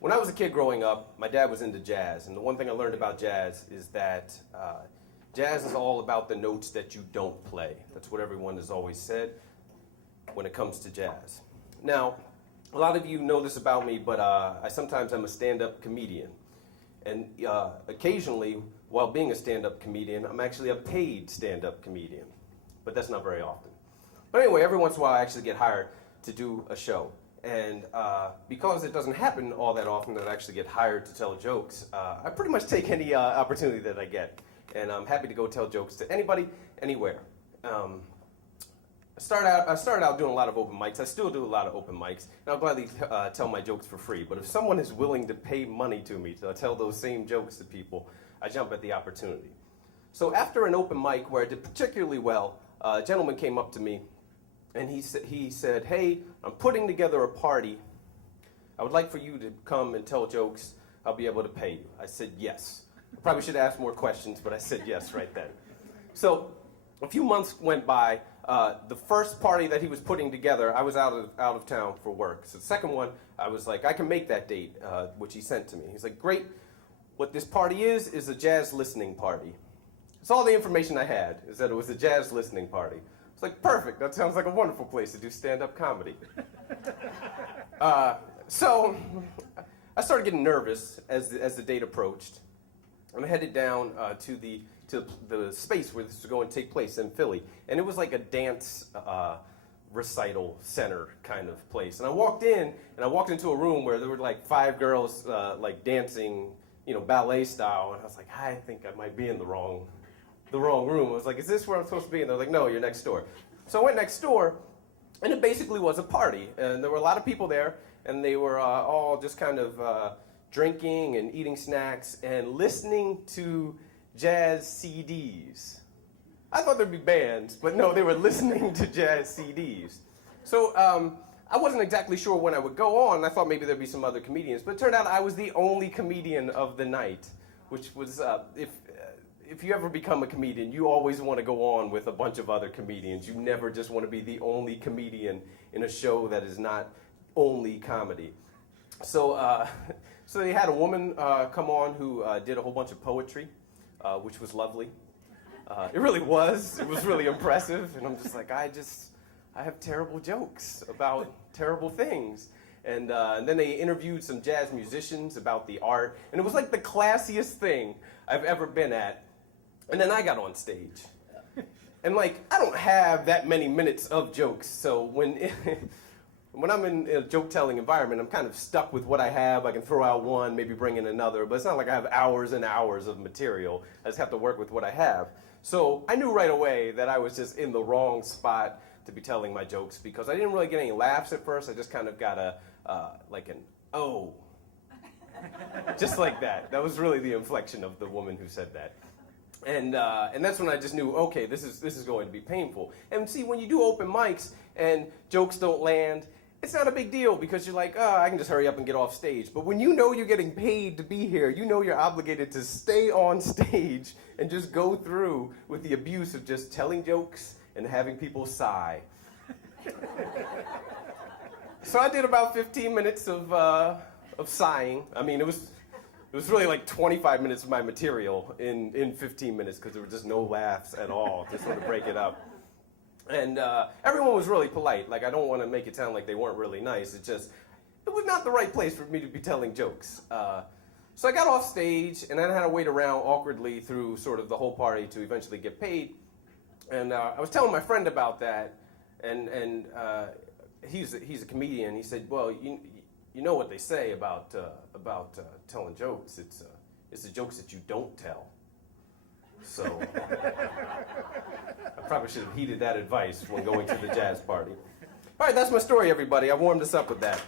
When I was a kid growing up, my dad was into jazz, and the one thing I learned about jazz is that jazz is all about the notes that you don't play. That's what everyone has always said when it comes to jazz. Now, a lot of you know this about me, but I sometimes am a stand-up comedian. And occasionally, while being a stand-up comedian, I'm actually a paid stand-up comedian. But that's not very often. But anyway, every once in a while I actually get hired to do a show. And because it doesn't happen all that often that I actually get hired to tell jokes, I pretty much take any opportunity that I get. And I'm happy to go tell jokes to anybody, anywhere. I started out doing a lot of open mics. I still do a lot of open mics, and I'll gladly tell my jokes for free. But if someone is willing to pay money to me to tell those same jokes to people, I jump at the opportunity. So after an open mic where I did particularly well, a gentleman came up to me, and he said, "Hey, I'm putting together a party. I would like for you to come and tell jokes. I'll be able to pay you." I said yes. I probably should have asked more questions, but I said yes right then. So a few months went by. The first party that he was putting together, I was out of town for work. So the second one, I was like, I can make that date, which he sent to me. He's like, great. What this party is a jazz listening party. That's all the information I had, is that it was a jazz listening party. It's like, perfect. That sounds like a wonderful place to do stand-up comedy. So I started getting nervous as the date approached. And I headed down to the space where this was going to take place in Philly. And it was like a dance recital center kind of place. And I walked into a room where there were like 5 girls like dancing, ballet style. And I was like, I think I might be in the wrong room. I was like, is this where I'm supposed to be? And they're like, no, you're next door. So I went next door, and it basically was a party. And there were a lot of people there, and they were all just kind of drinking and eating snacks and listening to jazz CDs. I thought there'd be bands, but no, they were listening to jazz CDs. So I wasn't exactly sure when I would go on. I thought maybe there'd be some other comedians, but it turned out I was the only comedian of the night, which was, if you ever become a comedian, you always want to go on with a bunch of other comedians. You never just want to be the only comedian in a show that is not only comedy. So they had a woman come on who did a whole bunch of poetry, which was lovely. It really was. It was really impressive. And I'm just like, I have terrible jokes about terrible things. And then they interviewed some jazz musicians about the art. And it was like the classiest thing I've ever been at. And then I got on stage. And like, I don't have that many minutes of jokes. So when I'm in a joke-telling environment, I'm kind of stuck with what I have. I can throw out one, maybe bring in another, but it's not like I have hours and hours of material. I just have to work with what I have. So I knew right away that I was just in the wrong spot to be telling my jokes because I didn't really get any laughs at first. I just kind of got like an oh, just like that. That was really the inflection of the woman who said that. And that's when I just knew, okay, this is going to be painful. And see, when you do open mics and jokes don't land, it's not a big deal because you're like, I can just hurry up and get off stage. But when you know you're getting paid to be here, you know you're obligated to stay on stage and just go through with the abuse of just telling jokes and having people sigh. So I did about 15 minutes of sighing. I mean, it was really like 25 minutes of my material in 15 minutes because there were just no laughs at all to sort of break it up. And everyone was really polite. Like, I don't want to make it sound like they weren't really nice. It was not the right place for me to be telling jokes. So I got off stage, and then I had to wait around awkwardly through sort of the whole party to eventually get paid. And I was telling my friend about that, and he's a comedian. He said, well, you know what they say about telling jokes. It's the jokes that you don't tell. So I probably should have heeded that advice when going to the jazz party. All right, that's my story, everybody. I warmed us up with that.